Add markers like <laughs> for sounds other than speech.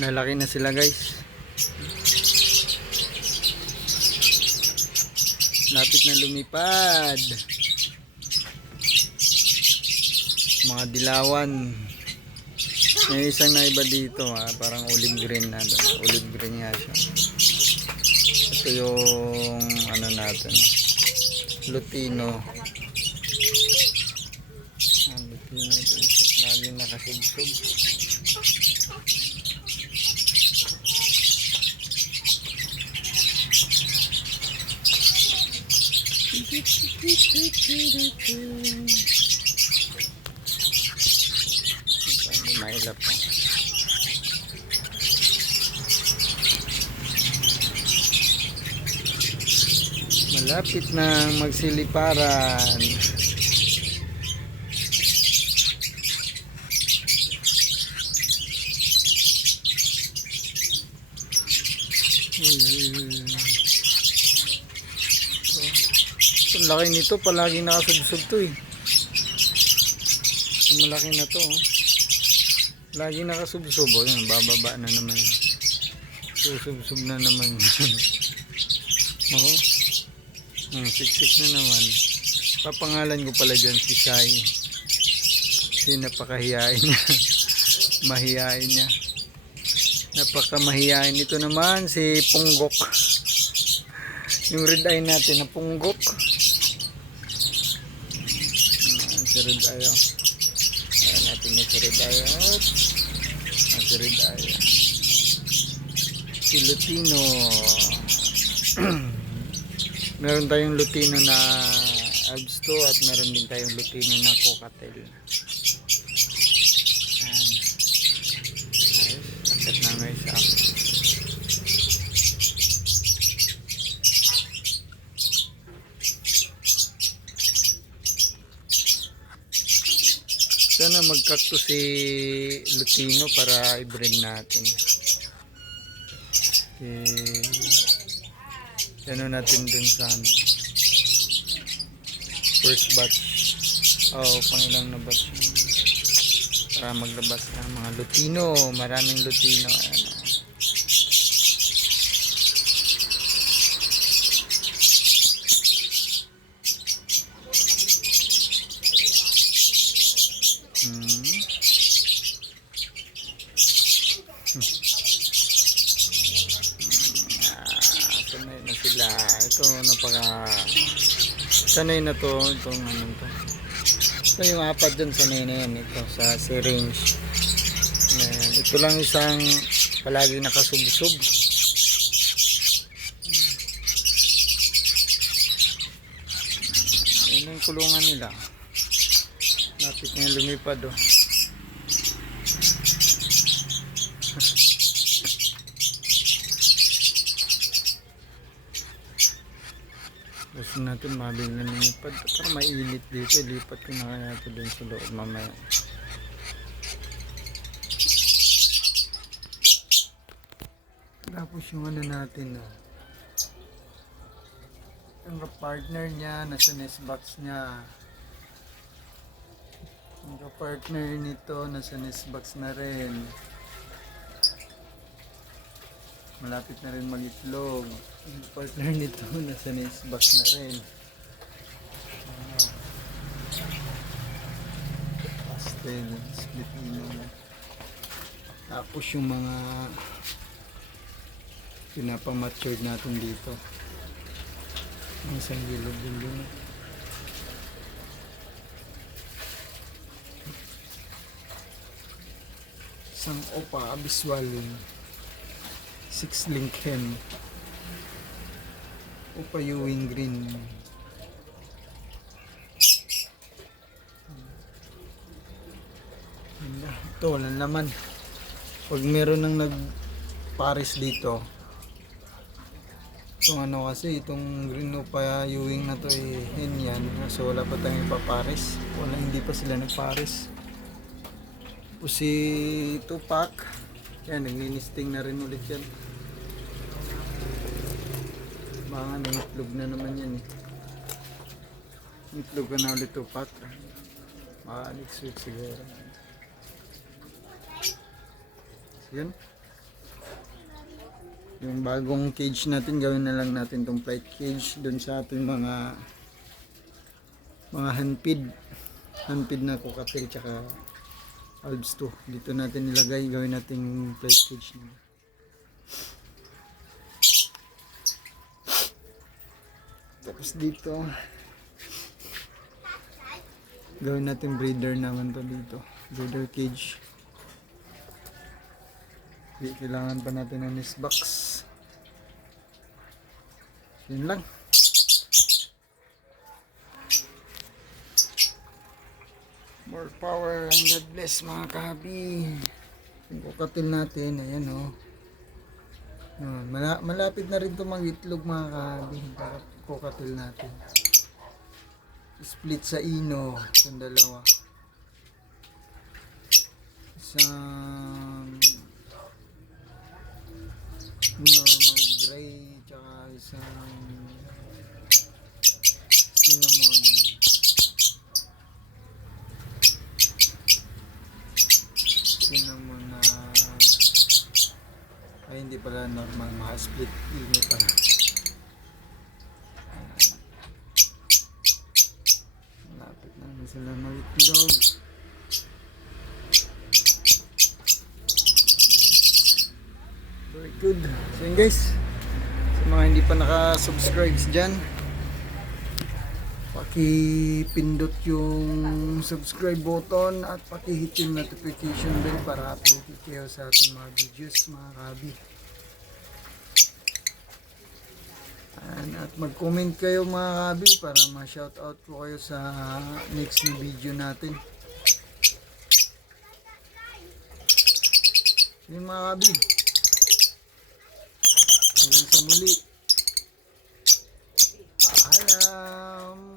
Nalaki na sila guys. Lapit na lumipad. Mga dilawan. May isang na iba dito ha, parang olive green na. Olive green nga siya. Ito yung ano natin. Lutino. Ang lutino ito. Laging nakasubsob. Mailap pa. Malapit na magsiliparan. Hmm. Ang laki nito, palagi nakasubsob to eh. Ito malaki na to. Oh. Lagi nakasubsob. Oh, yun, bababa na naman. Susubsob na naman. <laughs> Oo. Hmm, siksik na naman. Papangalan ko pala dyan si Shai. Si napakahiyain niya. <laughs> Mahiyain niya. Napakamahiyain. Ito naman si Punggok. Yung red eye natin na Punggok. Ayan, si red eye. oh. Ayan natin yung si red eye. Hop. Ayan, si red eye. Si Lutino. <clears throat> meron tayong Lutino na Absto at meron din tayong Lutino na Cocatel. Ayan. Ayos. Akit na nga isa. Sana magkakto si Lutino para i-breed natin. Eh, ano natin dun sa ano. First batch. Oh, pangilang na batch. Para maglabas ng mga Lutino. Maraming Lutino. Ano. Hmm. Ah, sanay na sila. Ito, napaka... Sanay na to. Itong ano to. Ito yung apat dun sanay na yan. Ito sa syringe. Ayan. Ito lang isang palagi nakasubsob. Ayun yung kulungan nila. Lapit na yung lumipad oh. <laughs> Gusto natin mabing na lumipad. Para mainit dito. Lipat ko na kaya ito dun sa loob mamaya. Tapos yung ano natin oh. Yung partner niya nasa nest box niya. Yung partner nito nasa nest box na rin. Malapit na rin mag-itlog. Yung partner nito <laughs> nasa nest box na rin. Pastel, split ino. Tapos yung mga pinapamatured natin dito. Ang isang gilog-gilog. Isang opa, visual. Six link hen. Opa Ewing green. Wala. Ito, walang laman. Pag meron nang nag-paris dito, itong ano kasi, itong green opa Ewing na to eh, hen yan. So wala pa tayong ipapares. Wala, hindi pa sila nagpares. O si Tupac, yan, nagninisting na rin ulit yan. Baka may itlog na naman yan eh. Itlog ka na ulit Tupac. Baka next week siguro. Yun. Yung bagong cage natin, gawin na lang natin tong flight cage dun sa ating mga mga handpid. Handpid na cockatiel tsaka valves to. Dito natin nilagay, gawin natin flight cage nila. Tapos dito, gawin natin breeder naman to dito. Breeder cage. Kailangan pa natin ng nest box. Yun lang. More power and God bless mga kahabi. Yung kukatil natin, ayan o. Oh. Mala- malapit na rin ito mag-itlog mga kahabi. Kukatil natin. Split sa ino, yung dalawa. Isang normal gray tsaka isang cinnamon na ay hindi pala normal mga split ini pala Ayan. malapit na sila mag-itlog Very good. So yun guys, sa mga hindi pa naka-subscribe dyan, Pakipindot yung subscribe button at pakihit yung notification bell para updated kayo sa ating mga videos mga kabi. And, at mag-comment kayo mga kabi para ma-shoutout ko kayo sa next na video natin. Yun mga kabi. Hanggang sa muli. Paalam.